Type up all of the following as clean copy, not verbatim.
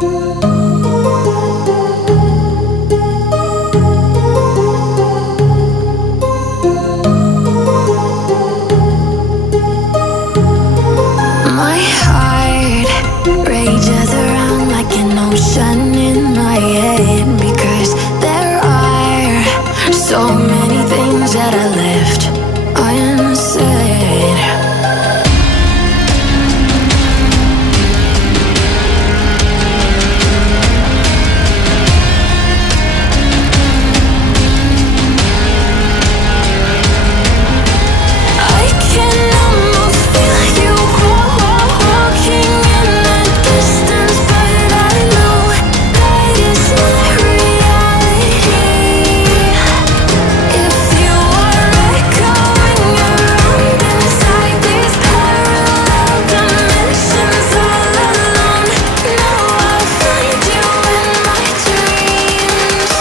My heart rages around like an ocean in my head, because there are so many things that I left unsaid. I can almost feel you walking in the distance, but I know that it's not reality. If you are echoing around inside these parallel dimensions all alone, know I'll find you in my dreams.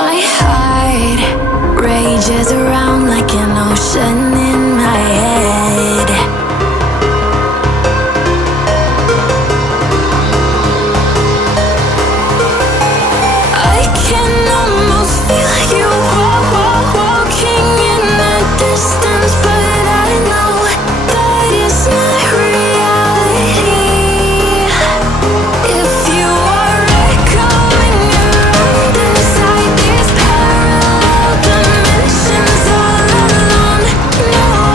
My heart rages around like an ocean in my head. I can almost feel you walking in the distance, but I know that it's not reality. If you are echoing around inside these parallel dimensions all alone, know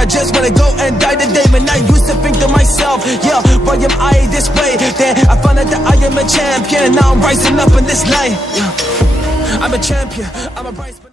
I just wanna go and die today. Man, I used to think to myself, yeah, why am I this way? Then I found out that I am a champion. Now I'm rising up in this life. Yeah. I'm a champion, I'm a rise.